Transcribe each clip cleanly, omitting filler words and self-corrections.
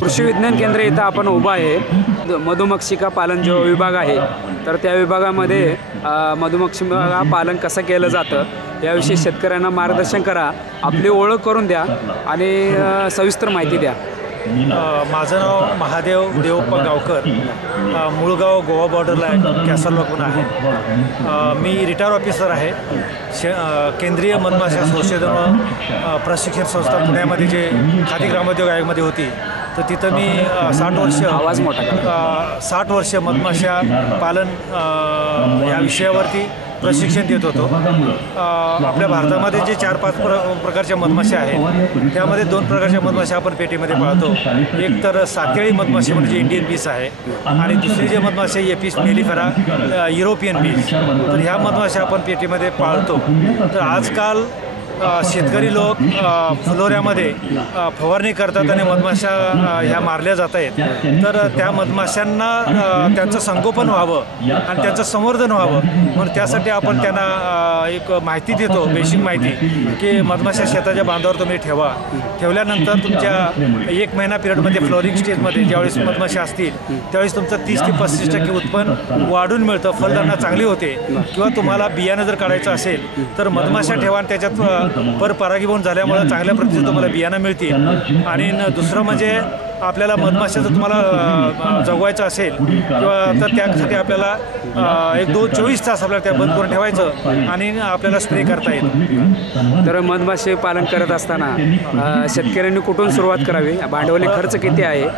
कृषी विज्ञान केंद्र इथं आपण उभा आहे। मधुमक्षिका पालन जो विभाग आहे तर त्या विभागामध्ये मधुमक्षिका पालन कसं केलं जातं याविषयी शेतकऱ्यांना मार्गदर्शन करा, आपली ओळख करून द्या आणि सविस्तर माहिती द्या। माझं नाव महादेव देवप्पा गावकर, मूळगाव गोवा बॉर्डरला कॅसल लागून आहे। मी रिटायर ऑफिसर आहे। केंद्रीय मधमाशा संशोधन प्रशिक्षण संस्था पुण्यामध्ये जे खादी ग्रामोद्योग आयोगामध्ये होती तर तिथं मी 60 वर्ष मधमाशा पालन या विषयावरती प्रशिक्षण देत होतो। आपल्या भारतामध्ये जे 4-5 प्रकारच्या मधमाशा आहेत त्यामध्ये 2 प्रकारच्या मधमाशा आपण पेटीमध्ये पाळतो। एक तर सातेळी मधमाशी म्हणजे इंडियन बीस आहे आणि दुसरी जे मधमाशी एपिस मेलिफेरा युरोपियन बीस, तर ह्या मधमाशा आपण पेटीमध्ये पाळतो। तर आजकाल शेतकरी लोक फुलोऱ्यामध्ये फवारणी करतात आणि मधमाशा ह्या मारल्या जात आहेत। तर त्या मधमाशांना त्यांचं संगोपन व्हावं आणि त्यांचं संवर्धन व्हावं म्हणून त्यासाठी आपण त्यांना एक माहिती देतो, बेसिक माहिती की मधमाशा शेताच्या बांधावर तुम्ही ठेवल्यानंतर तुमच्या 1 महिना पिरियडमध्ये फ्लोरिंग स्टेजमध्ये ज्यावेळेस मधमाशा असतील त्यावेळेस तुमचं 30 ते 35% उत्पन्न वाढून मिळतं, फलधारणा चांगली होते। किंवा तुम्हाला बियाणं जर काढायचं असेल तर मधमाशा ठेवा आणि त्याच्यात परपरागीभवन झाल्यामुळे चांगल्या प्रतीचं तुम्हाला बियाणं मिळतील। आणि दुसरं म्हणजे आपल्याला मधमाशाचं तुम्हाला जगवायचं असेल किंवा तर त्यासाठी आपल्याला 1-2-24 तास आपल्याला त्या बंद करून ठेवायचं आणि आपल्याला स्प्रे करता येईल। तर मधमाशी पालन करत असताना शेतकऱ्यांनी कुठून सुरुवात करावी, भांडवली खर्च किती आहे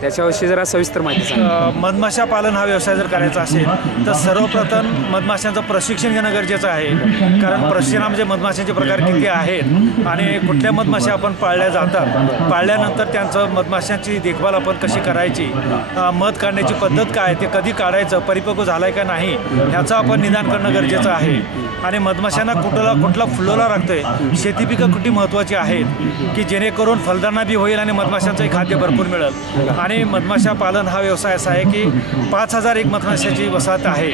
त्याच्याविषयी जरा सविस्तर माहिती सांगा। मधमाशा पालन हा व्यवसाय जर करायचा असेल तर सर्वप्रथम मधमाशांचं प्रशिक्षण घेणं गरजेचं आहे। कारण प्रशिक्षणामध्ये मधमाशांचे प्रकार किती आहेत आणि कुठल्या मधमाशा आपण पाळल्या जातात, पाळल्यानंतर त्यांचं मधमाशांची देखभाल आपण कशी करायची, मध काढण्याची पद्धत काय, ते कधी काढायचं, परिपक्व झालाय का नाही ह्याचं आपण निदान करणं गरजेचं आहे। आणि मधमाशांना कुठला फुलोरा लागतोय, शेती पिकं कुठली महत्त्वाची आहेत की जेणेकरून फलधारणा बी होईल आणि मधमाशांचंही खाद्य भरपूर मिळेल। आणि मधमाशा पालन हा व्यवसाय असा आहे की 5000 एक मधमाशाची वसाहत आहे।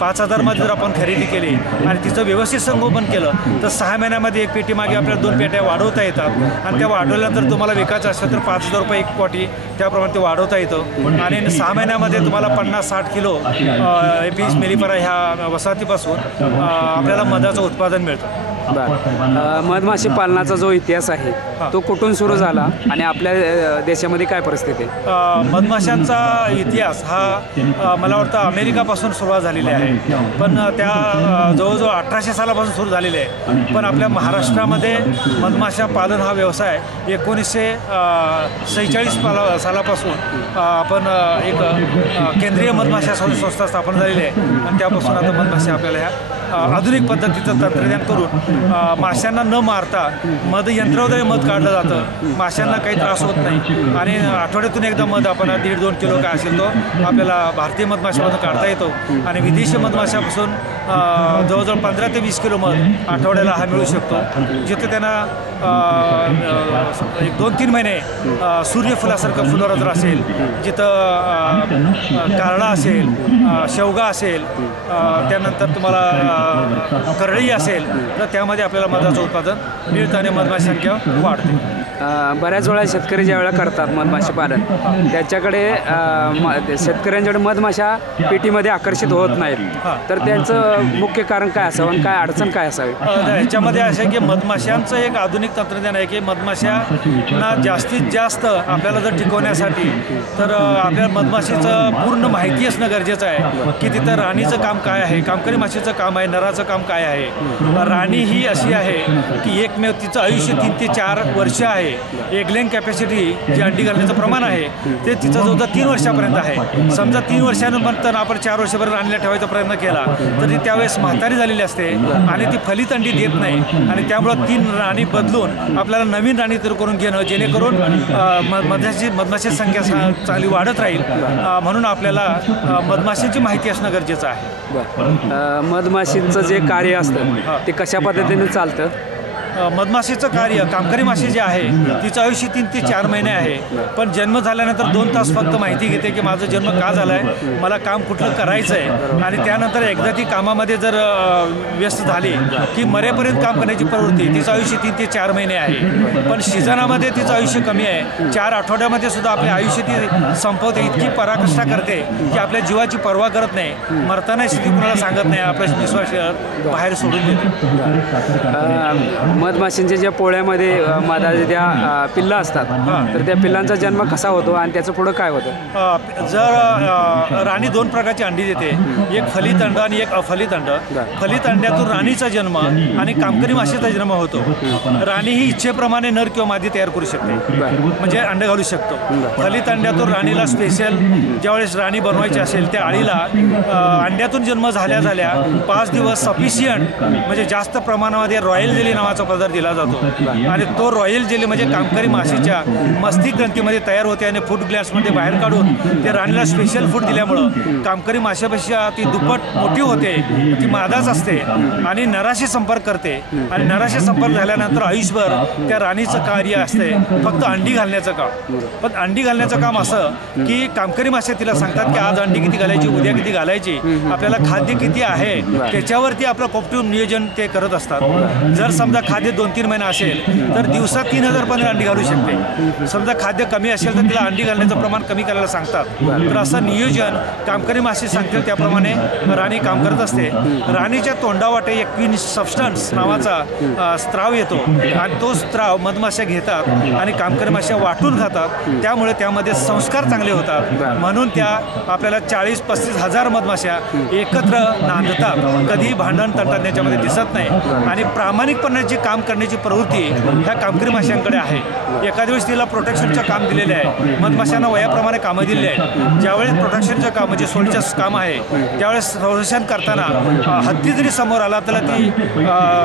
5000मध्ये जर आपण खरेदी केली आणि तिचं व्यवस्थित संगोपन केलं तर 6 महिन्यामध्ये एक पेटी मागे आपल्याला 2 पेट्या वाढवता येतात आणि त्या वाढवल्यानंतर तुम्हाला विकायचं असेल तर 5000 रुपये एक पोटी त्याप्रमाणे ते वाढवता येतं। आणि 6 महिन्यामध्ये तुम्हाला 50-60 किलो एपिस मेलिफेरा ह्या वसाहतीपासून आपल्याला मधाचं उत्पादन मिळतं। मधमाशी पालनाचा जो इतिहास आहे तो कुठून सुरू झाला आणि आपल्या देशामध्ये काय परिस्थिती आहे? मधमाशांचा इतिहास हा मला वाटतं अमेरिकापासून सुरुवात झालेली आहे, पण त्या जवळजवळ 1800 सालापासून सुरू झालेले आहे। पण आपल्या महाराष्ट्रामध्ये मधमाशा पालन हा व्यवसाय 1946 सालापासून आपण एक केंद्रीय मधमाशा संस्था स्थापन झालेली आहे आणि त्यापासून आता मधमाशा आपल्याला ह्या आधुनिक पद्धतीचं तंत्रज्ञान करून माशांना न मारता मध यंत्राद्वारे मध काढलं जातं, माशांना काही त्रास होत नाही आणि आठवड्यातून एकदा मध आपण 1.5-2 किलो काय असेल तो आपल्याला भारतीय मधमाशामधून काढता येतो। आणि विदेशी मधमाशापासून जवळजवळ 15 ते 20 किलो मध आठवड्याला हा मिळू शकतो, जिथे त्यांना 1-2-3 महिने सूर्यफुलासारखं फुलोरा जर असेल, जिथं कारळा असेल, शेवगा असेल, त्यानंतर तुम्हाला करडई असेल तर त्यामध्ये आपल्याला मधाचं उत्पादन मिळतं आणि मधमाशी संख्या वाढते। बऱ्याच वेळा शेतकरी ज्या वेळा करतात मधमाशी पालन त्याच्याकडे शेतकऱ्यांच्याकडे मधमाशा पेटीमध्ये आकर्षित होत नाहीत, तर त्यांचं मुख्य कारण काय असावं आणि काय अडचण काय असावी? ह्याच्यामध्ये असं आहे की मधमाशांचं एक आधुनिक तंत्रज्ञान आहे की मधमाशांना जास्तीत जास्त आपल्याला जर टिकवण्यासाठी तर आपल्या मधमाशीचं पूर्ण माहिती असणं गरजेचं आहे की तिथं राणीचं काम काय आहे, कामकरी माशीचं काम आहे, नराचं काम काय आहे। राणी ही अशी आहे की एकमेव तिचं आयुष्य 3 ते 4 वर्ष आहे। एक लेंग कॅपॅसिटी जे अंडी घालण्याचं प्रमाण आहे ते तिचं जवळजवळ 3 वर्षापर्यंत आहे। समजा 3 वर्षानंतर आपण 4 वर्षापर्यंत राणीला ठेवायचा प्रयत्न केला तर ती त्यावेळेस म्हातारी झालेली असते आणि ती फलित अंडी देत नाही आणि त्यामुळं 3 राणी बदलून आपल्याला नवीन राणी तर करून घेणं जेणेकरून मधमाशांची संख्या चांगली वाढत राहील, म्हणून आपल्याला मधमाशांची माहिती असणं गरजेचं आहे। मधमाशींचं जे कार्य असतं ते कशा पद्धतीने चालतं? मधमाशीचं कार्य कामकरी माशी जे आहे तिचं आयुष्य 3 ते 4 महिने आहे. पण जन्म झाल्यानंतर 2 तास फक्त माहिती घेते की माझा जन्म का झाला आहे, मला काम कुठलं करायचं आहे. आणि त्यानंतर एकदा ती कामामध्ये जर व्यस्त झाली की मरेपर्यंत काम करण्याची प्रवृत्ती. तिचं आयुष्य 3 ते 4 महिने आहे. पण सीझनामध्ये तिचं आयुष्य कमी आहे. 4 आठवड्यामध्ये सुद्धा आपले आयुष्य ती संपवते. इतकी पराकाष्ठा करते की आपल्या जीवाची पर्वा करत नाही. मरताना स्थिती कुणाला सांगत नाही, आपल्या निश्वास बाहेर सोडून देते. मधमाशींच्या ज्या पोळ्यामध्ये मधाच्या त्या पिल्लं असतात, तर त्या पिल्लांचा जन्म कसा होतो आणि त्याचं पुढं काय होतं? जर राणी 2 प्रकारची अंडी देते, एक फलित अंड आणि एक अफलित अंड. फलित अंड्यातून राणीचा जन्म आणि कामकरी माशीचा जन्म होतो. राणी ही इच्छेप्रमाणे नर किंवा मादी तयार करू शकते, म्हणजे अंडे घालू शकतो. फलित अंड्यातून राणीला स्पेशल ज्यावेळेस राणी बनवायची असेल त्या आळीला अंड्यातून जन्म झाल्या 5 दिवस सफिशियंट म्हणजे जास्त प्रमाणामध्ये रॉयल जेली नावाचा पदार्थ दिला जातो. आणि तो रॉयल जेली म्हणजे कामकरी माशीच्या मस्तिष्क ग्रंथीमध्ये तयार होते आणि फूड ग्लासमध्ये बाहेर काढून ते राणीला स्पेशल फूड दिल्यामुळं कामकरी माशापेक्षा ती दुप्पट मोठी होते. ती मादाच असते आणि नराशी संपर्क करते. आणि नराशी संपर्क झाल्यानंतर आयुष्यभर त्या राणीचं कार्य असते फक्त अंडी घालण्याचं काम. पण अंडी घालण्याचं काम असं की कामकरी मासे तिला सांगतात की आज अंडी किती घालायची, उद्या किती घालायची, आपल्याला खाद्य किती आहे त्याच्यावरती आपलं कॉपटिव्ह नियोजन ते करत असतात. जर समजा खाद्य 2-3 महिने असेल तर दिवसात 3000 अंडी घालू शकते. समजा खाद्य कमी असेल तर तिला अंडी घालण्याचं प्रमाण कमी करायला सांगतात. तर असं नियोजन कामकरी मासे सांगतील त्याप्रमाणे राणी काम करत असते. राणीच्या तोंडावाटे एक क्वीन सबस्टन्स नावाचा स्त्राव येतो आणि तो स्त्राव मधमाशा घेतात आणि कामकरी माश्या वाटून खातात. त्यामुळे त्यामध्ये संस्कार चांगले होतात. म्हणून त्या आपल्याला 40-35 हजार मधमाशा एकत्र नांदतात. कधीही भांडण तंटा त्याच्यामध्ये दिसत नाही. आणि प्रामाणिकपणाचे काम करण्याची प्रवृत्ती ह्या कामकरी माशांकडे आहे. एखाद्या वेळेस तिला प्रोटेक्शनचं काम दिलेलं आहे. मधमाशांना वयाप्रमाणे कामं दिली आहेत. ज्यावेळेस प्रोटेक्शनचं काम म्हणजे सोडीचं काम आहे त्यावेळेस संरक्षण करताना हत्ती जरी समोर आला तर ती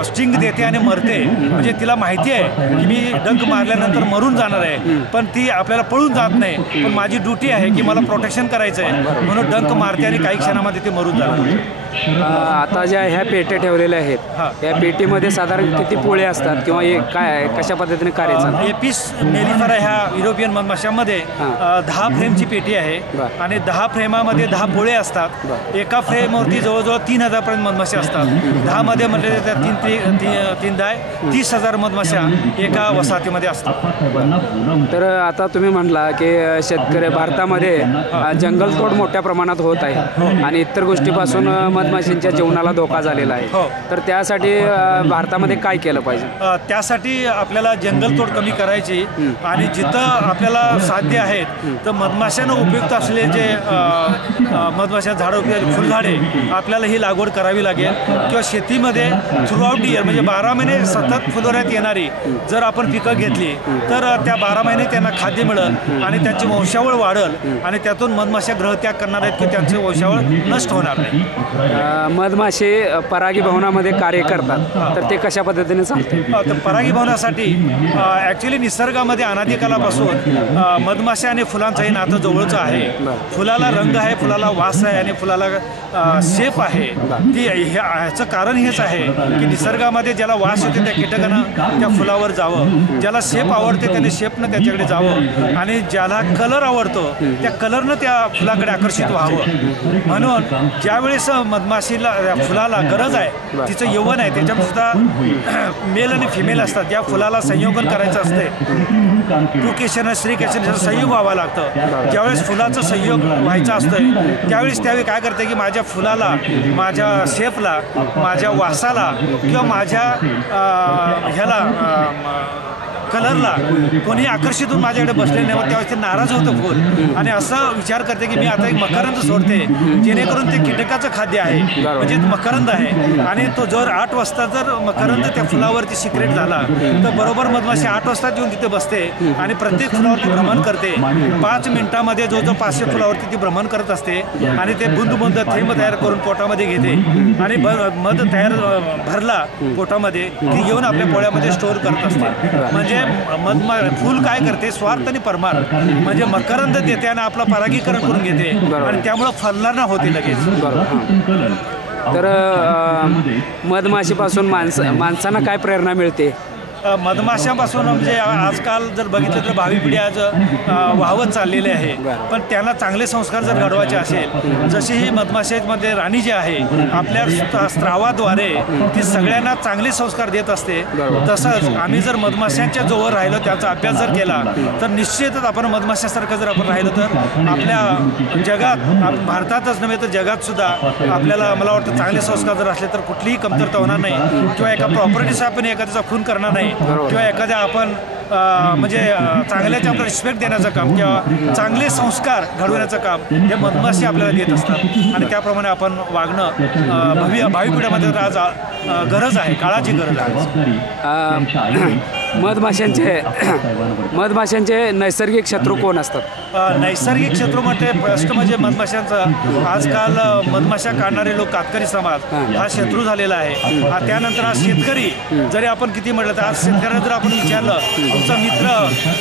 स्टिंग देते आणि मरते. म्हणजे तिला माहिती आहे की मी डंक मारल्यानंतर मरून जाणार आहे, पण ती आपल्याला पळून जात नाही. पण माझी ड्युटी आहे की मला प्रोटेक्शन करायचं आहे म्हणून डंक मारते आणि काही क्षणामध्ये ते मरून जाणार. आता ज्या ह्या पेट्या ठेवलेल्या आहेत त्या पेटीमध्ये साधारण किती पोळे असतात किंवा काय कशा पद्धतीने कार्य चालतं? एपिस मेलिफेरा ह्या युरोपियन मधमाशांमध्ये 10 फ्रेमची पेटी आहे आणि 10 फ्रेमामध्ये 10 पोळे असतात. एका फ्रेमवरती जवळजवळ 3000 पर्यंत मधमाशा असतात. 10 मध्ये म्हटले तर 30,000 मधमाशा एका वसाहतीमध्ये असतात. तर आता तुम्ही म्हटला की शेतकरी भारतामध्ये जंगलतोड मोठ्या प्रमाणात होत आहे आणि इतर गोष्टीपासून मधमाशींच्या जीवनाला धोका झालेला आहे. तर त्यासाठी भारतामध्ये काय केलं पाहिजे? त्यासाठी आपल्याला जंगलतोड कमी करायची आणि जिथं आपल्याला साध्य आहेत तर मधमाशांना उपयुक्त असलेले जे मधमाशा झाडं उपयुक्त फुलझाडे आपल्याला ही लागवड करावी लागेल. किंवा शेतीमध्ये थ्रूआउट इयर म्हणजे 12 महिने सतत फुलोऱ्यात येणारी जर आपण पिकं घेतली तर त्या 12 महिने त्यांना खाद्य मिळेल आणि त्यांची वंशावळ वाढेल आणि त्यातून मधमाशा ग्रहत्याग करणार आहेत की त्यांचे वंशावळ नष्ट होणार नाही. मधमाशी परागीभवनामध्ये कार्य करतात तर ते कशा पद्धतीने चालते? तर परागीभवनासाठी ॲक्च्युली निसर्गामध्ये अनादिकालापासून मधमाशा आणि फुलांचंही नातं जवळचं आहे. फुलाला रंग आहे, फुलाला वास आहे आणि फुलाला शेप आहे. ती ह्याचं कारण हेच आहे की निसर्गामध्ये ज्याला वास येते त्या कीटकांना त्या फुलावर जावं, ज्याला शेप आवडते त्याने शेपनं त्याच्याकडे जावं आणि ज्याला कलर आवडतो त्या कलरनं त्या फुलाकडे आकर्षित व्हावं. म्हणून ज्यावेळेस मधमाशीला फुलाला गरज आहे, तिचं यौवन आहे, त्याच्यामध्ये सुद्धा मेल आणि फिमेल असतात. या फुलाला संयोगन करायचं असते. टूकेशन आणि श्रीकेशन संयोग व्हावा लागतं. ज्यावेळेस फुलाचं संयोग व्हायचं असतं त्यावेळी काय करते की माझ्या फुलाला, माझ्या शेपला, माझ्या वासाला किंवा माझ्या ह्याला कलरला कोणी आकर्षित होऊन माझ्याकडे बसले नाही, त्यावेळेस ते नाराज होतं फुल आणि असं विचार करते की मी आता एक मकरंद सोडते जेणेकरून ते कीटकाचं खाद्य आहे, म्हणजे मकरंद आहे. आणि तो जर 8 वाजता जर मकरंद त्या फुलावरती सिक्रेट झाला तर बरोबर मधमाशी 8 वाजता येऊन तिथे बसते आणि प्रत्येक फुलावरती भ्रमण करते. 5 मिनिटामध्ये जो 500 फुलावरती ती भ्रमण करत असते आणि ते बुंद थेंब तयार करून पोटामध्ये घेते आणि मध तयार भरला पोटामध्ये की घेऊन आपल्या पोळ्यामध्ये स्टोअर करत असते. म्हणजे फुल काय करते, स्वार्थ आणि परमार्थ म्हणजे मकरंद देते आणि आपलं परागीकरण करून घेते आणि त्यामुळं फलना होते लगेच. तर मधमाशीपासून माणसांना काय प्रेरणा मिळते? मधमाशांपासून म्हणजे आजकाल जर बघितलं तर भावी पिढी आज वाहवत चाललेली आहे. पण त्यांना चांगले संस्कार जर घडवायचे असेल, जशी ही मधमाशांमध्ये राणी जी आहे आपल्या स्त्रावाद्वारे ती सगळ्यांना चांगले संस्कार देत असते. तसंच आम्ही जर मधमाशांच्या जवळ राहिलो, त्यांचा अभ्यास जर केला तर निश्चितच आपण मधमाशासारखं जर आपण राहिलो तर आपल्या जगात, भारतातच नव्हे तर जगात सुद्धा आपल्याला मला वाटतं चांगले संस्कार जर असले तर कुठलीही कमतरता होणार नाही किंवा एका प्रॉपर्टीचा आपण एखाद्याचा खून करणार नाही किंवा एखाद्या आपण म्हणजे चांगल्याचे आपल्याला रिस्पेक्ट देण्याचं काम किंवा चांगले संस्कार घडवण्याचं काम हे मधमाशी आपल्याला देत असतात आणि त्याप्रमाणे आपण वागणं भावी पिढ्यामध्ये आज गरज आहे, काळाची गरज आहे. मधमाशांचे नैसर्गिक शत्रू कोण असतात? नैसर्गिक शत्रू फर्स्ट म्हणजे मधमाशांचं आजकाल मधमाशा काढणारे लोक, कातकरी समाज हा शत्रू झालेला आहे. त्यानंतर आज शेतकरी, जरी आपण किती म्हटलं तर आज शेतकऱ्याला जर आपण विचारलं तुमचा मित्र,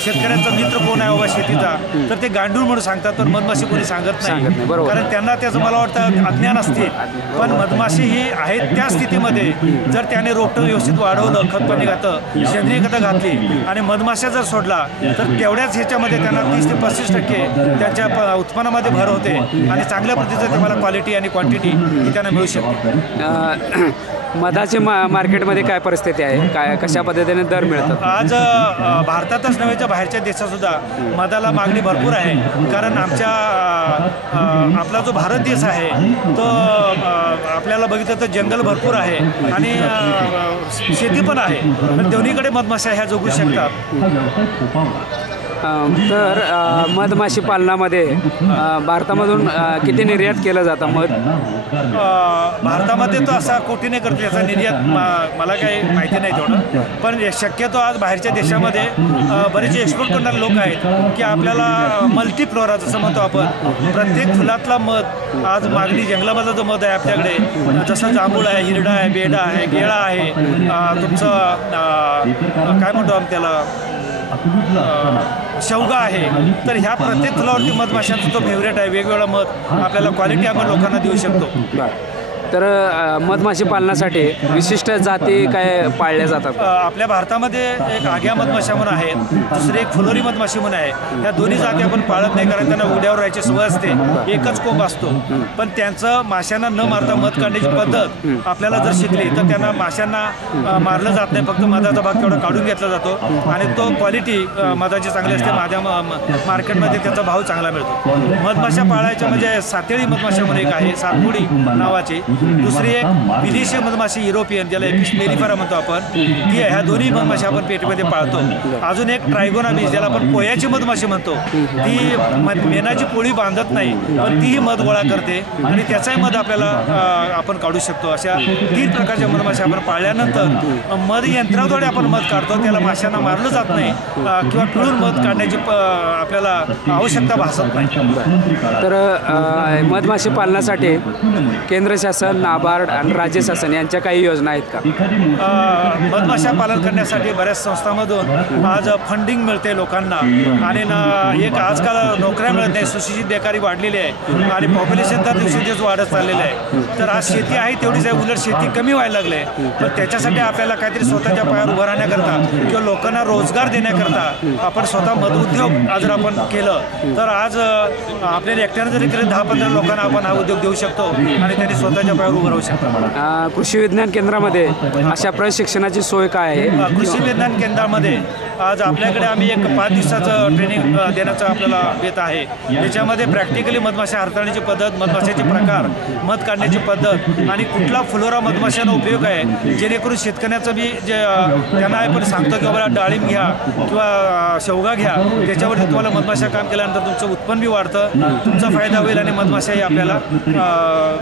शेतकऱ्यांचा मित्र कोण आहे बाबा शेतीचा, तर ते गांडूळ म्हणून सांगतात, पण मधमाशी कोणी सांगत नाही. कारण त्यांना त्याचं मला वाटतं अज्ञान असते. पण मधमाशी ही आहे त्या स्थितीमध्ये जर त्याने रोपटं व्यवस्थित वाढवलं, खतपाणी घातलं, सेंद्रिय खतं घातली आणि मधमाशा जर सोडला तर तेवढ्याच ह्याच्यामध्ये त्यांना 30 ते 35% त्यांच्या उत्पन्नामध्ये भर होते आणि चांगल्या प्रतीचं तुम्हाला क्वालिटी आणि क्वांटिटी ही त्यांना मिळू शकते. मधाचे मार्केटमध्ये काय परिस्थिती आहे, काय कशा पद्धतीने दर मिळतात? आज भारतातच नव्हे तर बाहेरच्या देशातसुद्धा मधाला मागणी भरपूर आहे. कारण आपला जो भारत देश आहे तो आपल्याला बघितलं तर जंगल भरपूर आहे आणि शेती पण आहे. दोन्हीकडे मधमाशा ह्या जगू शकतात. तर मधमाशी पालनामध्ये भारतामधून किती निर्यात केलं जातं मध? भारतामध्ये तो असा कोटीने करतो याचा निर्यात मला काही माहिती नाही तेवढं. पण शक्यतो आज बाहेरच्या देशामध्ये बरेचसे एक्सपोर्ट करणारे लोक आहेत की आपल्याला मल्टीफ्लोरा जसं म्हणतो आपण, प्रत्येक फुलातला मध आज मागणी, जंगलामधला जो मध आहे आपल्याकडे, जसं जांभूळ आहे, हिरडा आहे, बेडा आहे, केळा आहे, तुमचं काय म्हणतो आम्ही त्याला, शेवगा आहे. तर ह्या प्रत्येक फुलावरती मधमाशांचा तो फेवरेट आहे. वेगवेगळा मध आपल्याला क्वालिटी आपण लोकांना देऊ शकतो. तर मधमाशी पालनासाठी विशिष्ट जाती काय पाळल्या जातात? आपल्या भारतामध्ये एक आग्या मधमाशा म्हणून आहेत, दुसरी एक फुलोरी मधमाशी म्हणून आहे. ह्या दोन्ही जाती आपण पाळत नाही कारण त्यांना उड्यावर राहायची सवय असते, एकच कोंब असतो. पण त्यांचं माशांना न मारता मध काढण्याची पद्धत आपल्याला जर शिकली तर त्यांना माशांना मारलं जात नाही, फक्त मधाचा भाग तेवढा काढून घेतला जातो आणि तो क्वालिटी मधाची चांगली असते. माझ्या मार्केटमध्ये त्याचा भाव चांगला मिळतो. मधमाशा पाळायच्या म्हणजे सातेळी मधमाशा म्हणून एक आहे, सातपुडी नावाची. दुसरी एक विदेशी मधमाशी, युरोपियन, ज्याला एपिस मेलिफेरा म्हणतो आपण, ती ह्या दोन्ही मधमाशा आपण पेटीमध्ये पाळतो. अजून एक ट्रायगोना बीज, ज्याला आपण पोयाची मधमाशी म्हणतो, ती मेणाची पोळी बांधत नाही पण तीही मध गोळा करते आणि त्याचाही मध आपल्याला आपण काढू शकतो. अशा 3 प्रकारच्या मधमाशा आपण पाळल्यानंतर मध यंत्राद्वारे आपण मध काढतो. त्याला माशांना मारलं जात नाही किंवा पिळून मध काढण्याची आपल्याला आवश्यकता भासत नाही. तर मधमाशी पालनासाठी केंद्र शासन, नाबार्ड आणि राज्य शासन यांच्या काही योजना आहेत का? मधमाशा पालन करण्यासाठी बऱ्याच संस्थांमधून आज फंडिंग मिळते लोकांना आणि एक आजकाल नोकऱ्या मिळत नाही, सुशिक्षित बेकारी वाढलेली आहे आणि पॉप्युलेशन तर दिवसेंदिवस वाढत चाललेलं आहे. तर आज शेती आहे तेवढीच आहे, उलट शेती कमी व्हायला लागली आहे. पण त्याच्यासाठी आपल्याला काहीतरी स्वतःच्या पायावर उभं राहण्याकरता किंवा लोकांना रोजगार देण्याकरता आपण स्वतः मध उद्योग आज जर आपण केलं तर आज आपल्याला एकट्यानं जरी केलं 10-15 लोकांना आपण हा उद्योग देऊ शकतो आणि त्यांनी स्वतःच्या पायावर उभं राहू शकतो. कृषी विज्ञान केंद्रामध्ये अशा प्रशिक्षणाची सोय काय आहे? कृषी विज्ञान केंद्रामध्ये आज आपल्याकडे आम्ही एक 5 दिवसाचं ट्रेनिंग देण्याचं आपल्याला देत आहे. त्याच्यामध्ये प्रॅक्टिकली मधमाशा हाताळण्याची पद्धत, मधमाशाचे प्रकार, मध काढण्याची पद्धत आणि कुठला फ्लोरा मधमाशांना उपयोग आहे, जेणेकरून शेतकऱ्याचं बी जे त्यांना आपण सांगतो की बाबा डाळिंब घ्या किंवा शेवगा घ्या, त्याच्यावरती तुम्हाला मधमाशा काम केल्यानंतर तुमचं उत्पन्न बी वाढतं, तुमचा फायदा होईल आणि मधमाशाही आपल्याला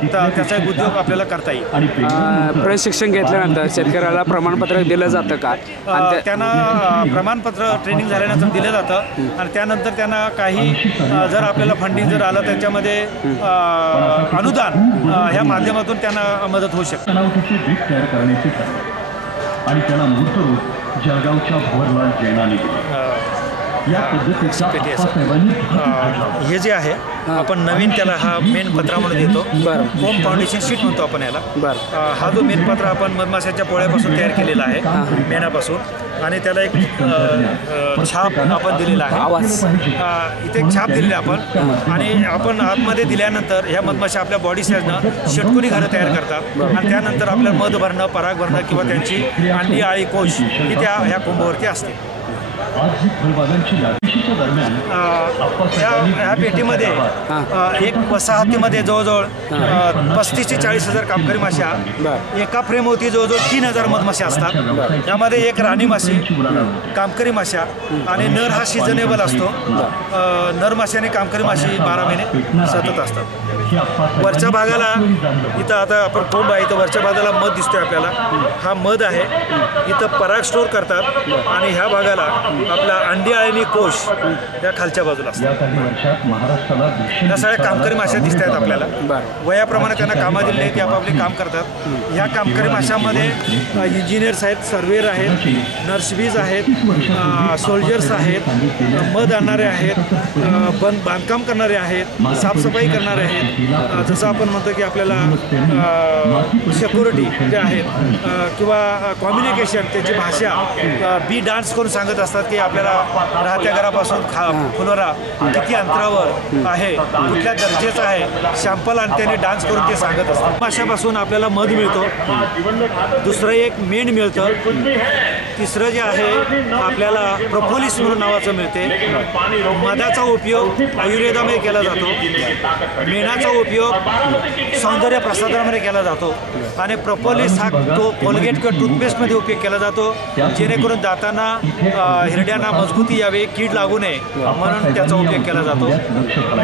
त्याचा एक उद्योग आपल्याला करता येईल. प्रशिक्षण घेतल्यानंतर शेतकऱ्याला प्रमाणपत्र दिलं जातं का? त्यांना प्रमाणपत्र ट्रेनिंग झाल्यानंतर दिलं जातं आणि त्यानंतर त्यांना काही जर आपल्याला फंडिंग जर आलं त्याच्यामध्ये अनुदान ह्या माध्यमातून त्यांना मदत होऊ शकते. आणि त्याला मूर्तरूप जळगावच्या भवरलाल जैनाने दिले. पेटी आहे हे जे आहे आपण नवीन त्याला हा मेन पत्रा म्हणून देतो. बरं. होम फाउंडेशन शीट म्हणतो आपण याला. बरं. हा जो मेन पत्रा आपण मधमाशाच्या पोळ्यापासून तयार केलेला आहे मेणापासून आणि त्याला एक छाप आपण दिलेला आहे. आवाज इथे एक छाप दिलेली आपण आणि आपण आतमध्ये दिल्यानंतर ह्या मधमाशा आपल्या बॉडी साईजनं षटकोनी घरं तयार करतात आणि त्यानंतर आपल्या मध भरणं पराग भरणं किंवा त्यांची अंडी आळी कोश ही त्या ह्या कुंभावरती असते. ह्या पेटीमध्ये एक वसाहतीमध्ये जवळजवळ 35 ते 40 हजार कामकरी माश्या, एका फ्रेमवरती जवळजवळ 3000 मधमाशा असतात. यामध्ये एक राणी माशी, कामकरी माश्या आणि नर हा सिजनेबल असतो. नर माशी आणि कामकरी माशी 12 महिने सतत असतात. वरच्या भागाला इथं आता आपण कोंब आहे, इथं वरच्या भागाला मध दिसतोय आपल्याला. हा मध आहे. इथं पराग स्टोअर करतात आणि ह्या भागाला आपला अंडी आणि कोश या खालच्या बाजूला असतात. या सगळ्या कामकरी माश्या दिसत आहेत आपल्याला. वयाप्रमाणे त्यांना कामं दिलेली आहेत, ते आपापले काम करतात. ह्या कामकरी माशांमध्ये इंजिनियर्स आहेत, सर्वेअर आहेत, नर्सबीज आहेत, सोल्जर्स आहेत, मध आणणारे आहेत, बांधकाम करणारे आहेत, साफसफाई करणारे आहेत. जसं आपण म्हणतो की आपल्याला सिक्युरिटी जे आहेत किंवा कम्युनिकेशन त्याची भाषा बी डान्स करून सांगत असतात की आपल्याला राहत्या घरापासून फुलोरा किती अंतरावर आहे, कुठल्या दर्जाचं आहे, शॅम्पल आणि त्याने डान्स करून ते सांगत असतात. माशापासून आपल्याला मध मिळतो. दुसरं एक मेण मिळतं. तिसरं जे आहे आपल्याला प्रोपोलिस म्हणून नावाचं मिळते. मधाचा उपयोग आयुर्वेदामध्ये केला जातो. मेणाचा उपयोग सौंदर्य प्रसाधनामध्ये केला जातो आणि प्रोपोलिस हा तो कोलगेट किंवा टूथपेस्टमध्ये उपयोग केला जातो जेणेकरून दातांना हिरड्यांना मजबूती यावी, कीड लागू नये म्हणून त्याचा उपयोग केला जातो.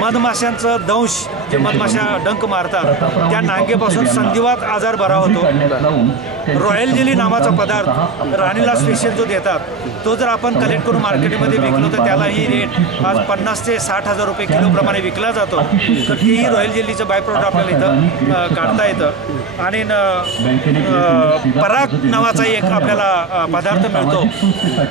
मधमाशांचं दंश जे मधमाशा डंक मारतात त्या नांगेपासून संधिवात आजार बरा होतो. रॉयल जेली नावाचा पदार्थ राणीला स्पेशल जो देतात तो जर आपण कलेक्ट करून मार्केटमध्ये विकलो तर त्यालाही रेट आज 50 ते 60 हजार रुपये किलोप्रमाणे विकला जातो. तर तेही रॉयल जेलीचं बाय प्रोडक्ट आपल्याला इथं काढता येतं. आणि पराग नावाचा एक आपल्याला पदार्थ मिळतो.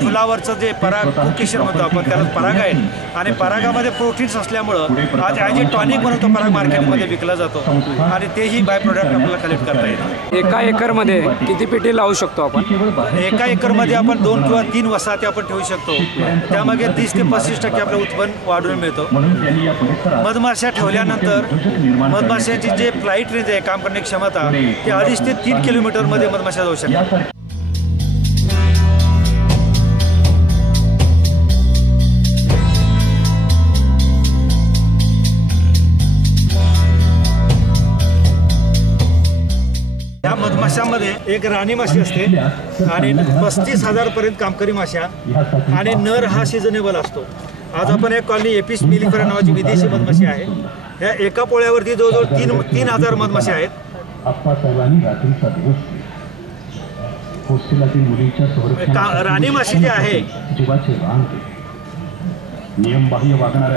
फुलावरचं जे पराग कुकेशर म्हणतो आपण त्याला पराग आहे आणि परागामध्ये प्रोटीन्स असल्यामुळं आज ॲज ए टॉनिक म्हणून तो पराग मार्केटमध्ये विकला जातो आणि तेही बाय प्रोडक्ट आपल्याला कलेक्ट करता येतं. एका एकरमध्ये किती पेटी लावू शकतो आपण? एका एकरमध्ये आपण 2 किंवा 3 वसाहती आपण ठेवू शकतो. त्यामागे 30 ते 35% आपलं उत्पन्न वाढून मिळतो. मधमाशा ठेवल्यानंतर मधमाशांची जे फ्लाईट रेंज आहे, काम करण्याची क्षमता ती 2.5 ते 3 किलोमीटरमध्ये मधमाशा जाऊ शकतात. या मधमाशांमध्ये एक राणी माशी असते आणि 35,000 पर्यंत कामकरी माश्या आणि नर हा सिजनेबल असतो. आज आपण एक कॉलनी एपिस मिलिफेरा नावाची विदेशी मधमाशी आहे. ह्या एका पोळ्यावरती जवळजवळ 3,000 मधमाशा आहेत. राणी माशी जी आहे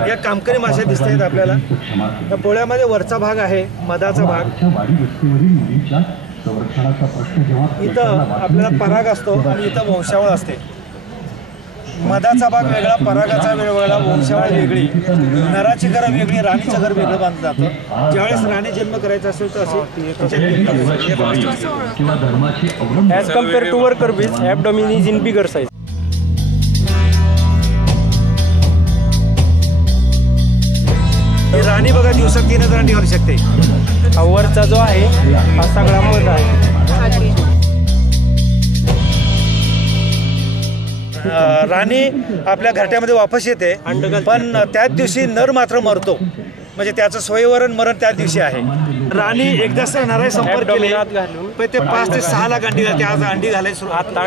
या कामकरी माश्या दिसत आहेत आपल्याला. या पोळ्यामध्ये वरचा भाग आहे मधाचा भाग. इथं आपल्याला पराग असतो आणि इथं वंशावळ असते. मधाचा भाग वेगळा, परागाचा वेगळा, वंशावळ वेगळी, नराची घर वेगळी, राणीचं घर वेगळं बांधलं जातं. ज्यावेळेस राणी जन्म करायचा असेल तर as compare to worker bees abdomen is in bigger size. राणी बघा दिवसात 3,000 अंडी घालू शकते. हा वरचा जो आहे हा सगळा मध आहे. राणी आपल्या घरट्यामध्ये वापस येते पण त्याच दिवशी नर मात्र मरतो. म्हणजे त्याचं स्वयंवरण मरण त्याच दिवशी आहे. राणी एकदा नराई संपर्क केले पण ते 5 ते 6 लाख अंडी घालते. आज अंडी घालायची आता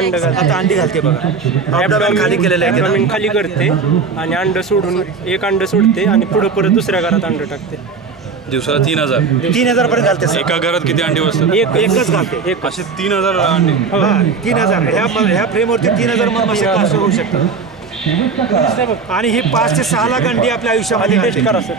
अंडी घालते बघा. ॲबडोमेन खाली केलेलं आहे. ॲबडोमेन खाली करते आणि अंड सोडून एक अंड सोडते आणि पुढे परत दुसऱ्या घरात अंड टाकते. दिवसाला 3,000 पर्यंत घालते. एका घरात किती अंडी बसतात? एकच घालते. एक असे 3,000 अंडी. 3,000 ह्या फ्रेमवरती 3,000 मधमाशा ट्रान्सफर होऊ शकतात. आणि ही 5 ते 6 लाख अंडी आपल्या आयुष्यामध्ये टेस्ट करा सर.